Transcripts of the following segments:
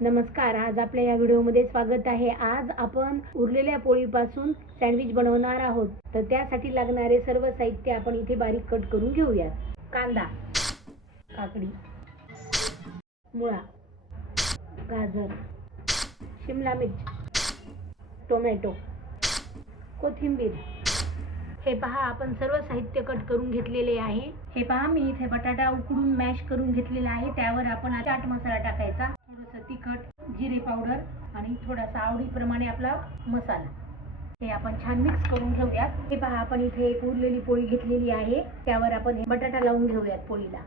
नमस्कार. आज आपल्या या व्हिडिओमध्ये स्वागत आहे. आज आपण उरलेल्या पोळीपासून सँडविच बनवणार आहोत. तर त्यासाठी लागणारे सर्व साहित्य आपण इथे बारीक कट करून घेऊया. कांदा, काकडी, मुळा, गाजर, शिमला मिर्च, टोमॅटो, कोथिंबीर. हे पहा, आपण सर्व साहित्य कट करून घेतलेले आहे. हे पहा, मी इथे बटाटा उकडून मॅश करून घेतलेला आहे. त्यावर आपण चाट मसाला टाकायचा, थोडंसं तिखट, जिरे पावडर आणि थोडासा आवडीप्रमाणे आपला मसाला. हे आपण छान मिक्स करून घेऊयात. हे पहा, आपण इथे एक उरलेली पोळी घेतलेली आहे. त्यावर आपण बटाटा लावून घेऊयात. पोळीला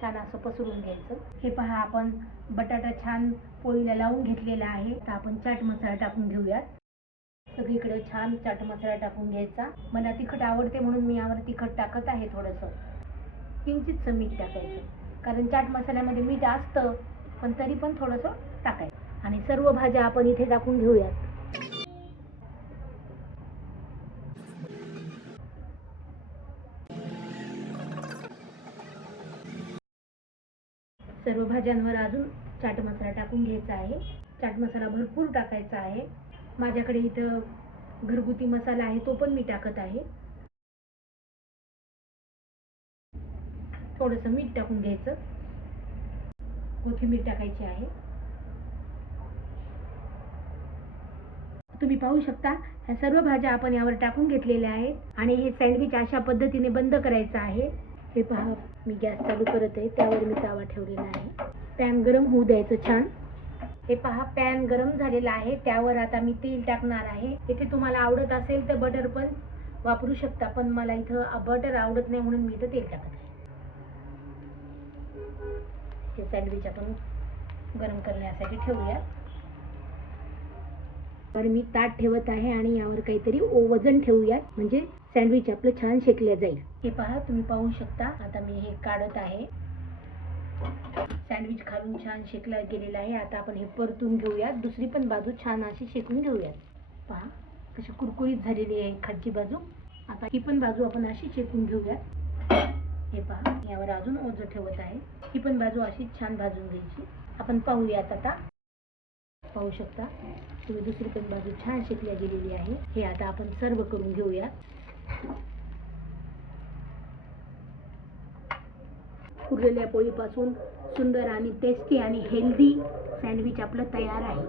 छान असं पसरून घ्यायचं. हे पहा, आपण बटाटा छान पोळीला लावून घेतलेला आहे. आता आपण चाट मसाला टाकून घेऊयात. सगळीकडे छान चाट मसाला टाकून घ्यायचा. मला तिखट आवडते म्हणून मी यावर तिखट टाकत आहे. थोडंसं किंचितच मीठ टाकायचं, कारण चाट मसाल्यामध्ये मीठ असतं, पण तरी पण थोडंसं टाकायचं. आणि सर्व भाज्या आपण इथे टाकून घेऊयात. सर्व भाज्यांवर अजून चाट मसाला टाकून घ्यायचा आहे. चाट मसाला भरपूर टाकायचा आहे. माझ्याकडे इथं घरगुती मसाला आहे, तो पण मी टाकत आहे. थोडंसं मीठ टाकून घ्यायचं. कोथिंबीर टाकायची आहे. तुम्ही पाहू शकता, ह्या सर्व भाज्या आपण यावर टाकून घेतलेल्या आहेत आणि हे सँडविच अशा पद्धतीने बंद करायचं आहे. हे पहा, मी गॅस चालू करत आहे. त्यावर मी तवा ठेवलेला आहे. पॅन गरम होऊ द्यायचं छान. हे पहा, पॅन गरम झालेला आहे. त्यावर आता मी तेल टाकणार आहे. इथे तुम्हाला आवडत असेल तर बटर पण वापरू शकता, पण मला इथं बटर आवडत नाही म्हणून मी इथं तेल टाकत आहे. हे सँडविच आपण गरम करण्यासाठी ठेवूया. तर मी ताट ठेवत आहे आणि यावर काहीतरी वजन ठेवूयात, म्हणजे सँडविच आपलं छान शेकलं जाईल. हे पहा, तुम्ही पाहू शकता. आता मी हे काढत आहे. सँडविच खालून छान शेकला गेलेला आहे. आता आपण हे परतून घेऊयात. दुसरी पण बाजू छान अशी शेकून घेऊयात. पहा, कशी कुरकुरीत झालेली आहे खालची बाजू. आता ही पण बाजू आपण अशी शेकून घेऊयात. हे पहा, यावर अजून ओझं ठेवत आहे. ही पण बाजू अशी छान भाजून घ्यायची. आपण पाहूयात. आता पाहू शकता तुम्ही, दुसरी पण बाजू छान शेकल्या गेलेली आहे. हे आता आपण सर्व करून घेऊया. उरलेल्या पोळीपासून सुंदर आणि टेस्टी आणि हेल्दी सँडविच आपलं तयार आहे.